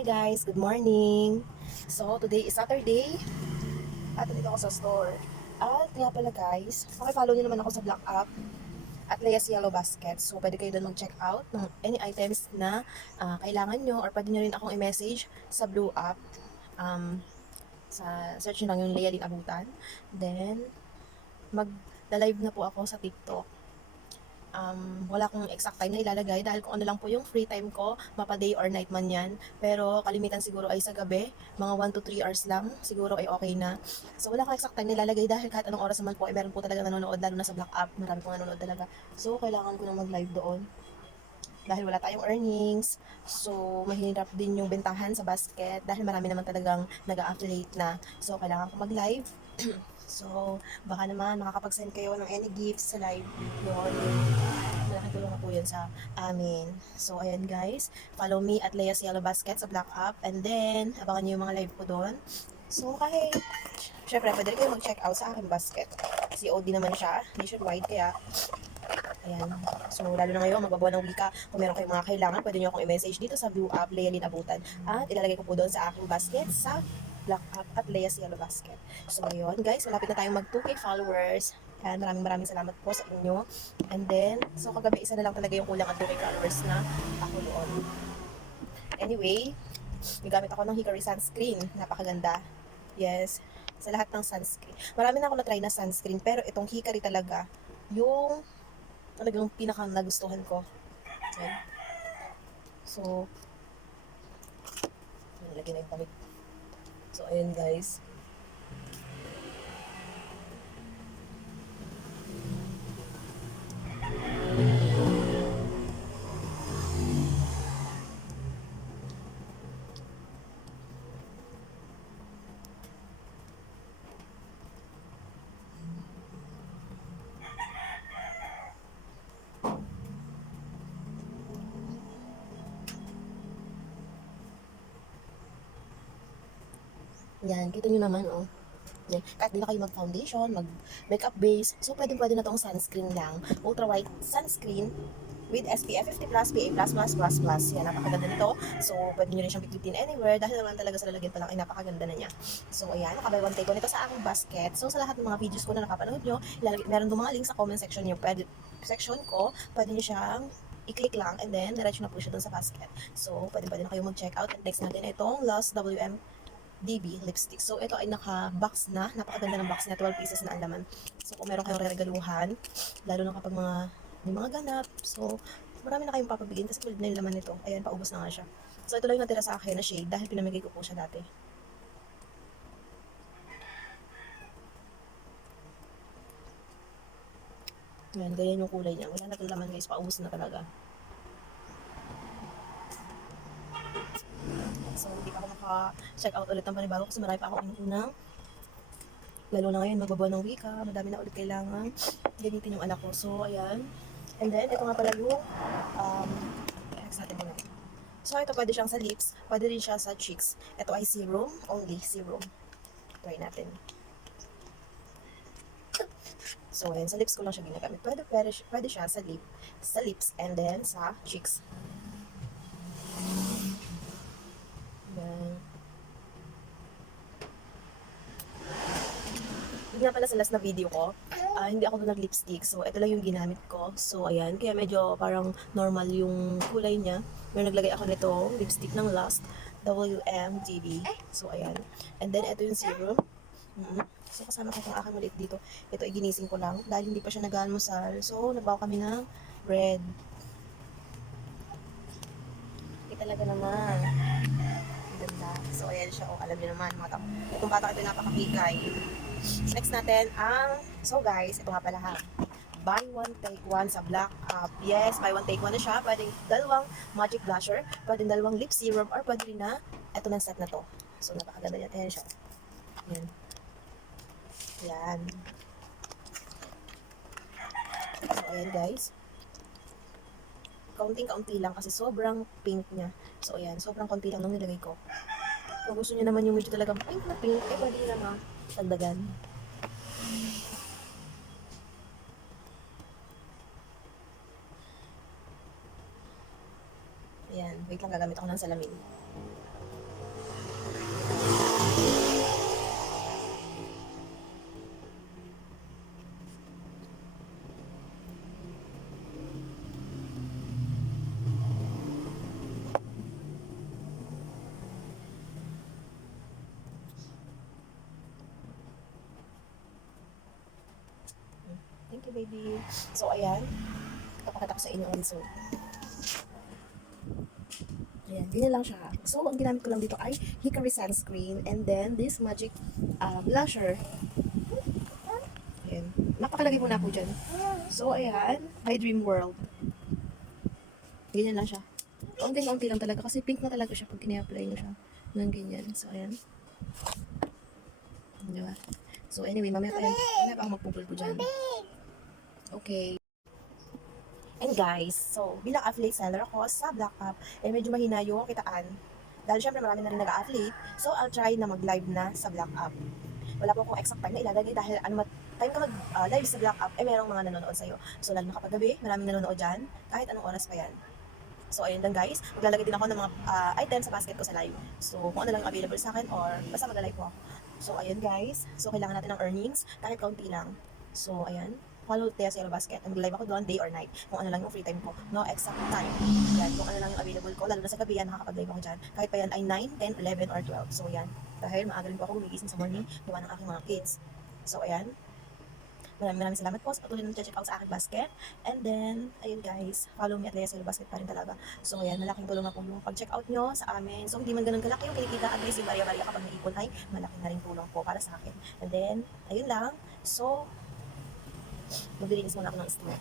Hi guys, good morning. So, today is Saturday at nandito ako sa store. At nga pala guys, follow niyo naman ako sa Black App at Lea's Yellow Basket. So, pwede kayo doon mag-check out ng any items na kailangan nyo, or pwede nyo rin akong i-message sa Blue App. Um, sa search nyo lang yung Lea Din Abutan. Then, mag-live na po ako sa TikTok. Wala akong exact time na ilalagay dahil kung ano lang po yung free time ko, mapa day or night man yan. Pero kalimitan siguro ay sa gabi, mga 1 to 3 hours lang, siguro ay okay na. So wala akong exact time na ilalagay dahil kahit anong oras naman po ay meron po talaga nanonood, lalo na sa Black App, marami pong nanonood talaga. So kailangan ko na mag-live doon dahil wala tayong earnings. So mahirap din yung bentahan sa basket dahil marami naman talagang nag-affiliate na. So kailangan ko mag-live. So baka naman makakapag-send kayo ng any gifts sa live yun. Malaking tulong na po yun sa amin. So, ayan guys. Follow me at Lea's Yellow Basket sa Black App. And then, abangan nyo yung mga live ko doon. So, kahit, syempre, pwede rin kayo mag-check out sa aking basket. COD naman siya, nationwide, kaya, ayan. So, lalo na ngayon, magbabawa ng wika. Kung meron kayong mga kailangan, pwede nyo akong i-message dito sa Blue App, Lea Lin Abutan. At ilalagay ko po doon sa aking basket sa Black App at Lea's Yellow Basket. So, ayun, guys, malapit na tayong mag 2K followers. Yan, maraming salamat po sa inyo. And then, so kagabi isa na lang talaga yung kulang at 2K followers na ako doon. Anyway, gamit ako ng Hickory sunscreen. Napakaganda. Yes, sa lahat ng sunscreen. Marami na ako na-try na sunscreen, pero itong Hickory talaga, yung talagang pinaka nagustuhan ko. Yan. So, nilagyan na yung damit. So, ayun guys. Yan, kita nyo naman, oh. Yan. Kahit di na kayo mag-foundation, mag-makeup base, so pwede na tong sunscreen lang. Ultra white sunscreen with SPF 50+, PA+++++. Yan, napakaganda nito. So, pwede nyo rin siyang bitbitin anywhere dahil naman talaga sa lalagyan pa lang ay napakaganda na niya. So, ayan, naka-buy one take ko nito sa aking basket. So, sa lahat ng mga videos ko na nakapanood nyo, meron doon mga link sa comment section nyo. Section ko, pwede nyo siyang i-click lang and then diretso na po siya doon sa basket. So, pwede na kayo mag-check out. And next natin itong Lost WM DB lipstick. So, ito ay naka-box na. Napakaganda ng box na. 12 pieces na ang laman. So, kung meron kayong regaluhan, lalo na kapag may mga ganap. So, marami na kayong papabigyan kasi kulit na yung laman nito. Ayan, paubos na nga siya. So, ito lang yung natira sa akin na shade dahil pinamigay ko po siya dati. Ayan, ganyan yung kulay niya. Wala na itong laman guys. Paubos na talaga. So, hindi pa ako maka-check out ulit ng panibago kasi marami pa ako unang lalo na ngayon, magbabawa ng wika, madami na ulit kailangan gamitin yung anak ko. So, ayan. And then, ito nga pala yung, next natin muna. So, ito pwede siyang sa lips, pwede rin siya sa cheeks. Ito ay serum, only serum. Try natin. So, ayan, sa lips ko lang siya ginagamit. Pwede siya sa lips, and then sa cheeks. Ayan. Yun nga pala sa last na video ko, hindi ako doon nag-lipstick. So, ito lang yung ginamit ko. So, ayan. Kaya medyo parang normal yung kulay niya. Pero naglagay ako nito lipstick ng Lust WMDB. So, ayan. And then, ito yung serum. So, kasama ko itong aking maliit dito. Ito ay ginising ko lang dahil hindi pa siya nag-almusal. So, nagbawa kami ng bread. Talaga naman. Ganda. So, ayan siya. Alam niyo naman, mga tao. Itong bata ito napakapikay. Next natin so guys, ito nga pala ha. Buy one, take one sa Black App. Yes, buy one, take one na siya. Pwedeng dalawang magic blusher, pwedeng dalawang lip serum, or pwede rin na ito ng set na to. So, napakaganda niya. Ayan siya. Ayan. Ayan. So, ayan guys. Kaunting-kaunti lang kasi sobrang pink niya. So, ayan. Sobrang konti lang nung nilagay ko. Kung gusto niyo naman yung medyo talagang pink na pink, eh pwede nyo naman dagdagan. Ayan. Wait lang, gagamit ako ng salamin. you, baby. So, ayan. Kapakita ko sa inyo ang result. Ayan, ganyan lang siya. So, ang ginamit ko lang dito ay Hickory Sunscreen and then this Magic Blusher. Ayan. Napakalagay muna ako dyan. So, ayan. By Dream World. Ganyan lang siya. Kaunti-kaunti lang talaga kasi pink na talaga siya pag kina-apply mo siya. Nang ganyan. So, ayan. Diba? So, anyway, mamaya pa ako magpupulpo dyan. Okay. And guys, so, bilang affiliate seller ako sa Black App, medyo mahina yung kitaan. Dahil syempre marami na rin nag-affiliate, so I'll try na mag-live na sa Black App. Wala po akong exact time na ilalagay dahil time ka mag-live sa Black App, merong mga nanonood sa'yo. So, lalo na kapag gabi, maraming nanonood dyan, kahit anong oras pa yan. So, ayun lang guys, maglalagay din ako ng mga items sa basket ko sa live. So, kung ano lang yung available sa akin or basta mag-live po ako. So, ayun guys, so kailangan natin ng earnings, kahit kaunti lang. So, ayan. Follow Tea's Yellow Basket. Mag-live ako doon, day or night. Kung ano lang yung free time ko. No exact time. Yan, kung ano lang yung available ko. Lalo na sa gabi yan, nakakapag-live ako dyan. Kahit pa yan ay 9, 10, 11, or 12. So, yan. Dahil maaga rin po ako gumigising sa morning, gawa ng aking mga kids. So, ayan. Maraming salamat po sa patuloy na check out sa aking basket. And then, ayun guys, follow me at Tea's Yellow Basket pa rin talaga. So, ayan, malaking tulong na po yung pag-check out nyo sa amin. So, hindi man ganun kalaki yung kinikita. At least yung barya-barya kapag naipon ay malaki na rin tulong po para sa akin. And then, ayun lang. So, maglilinis muna ako ng store.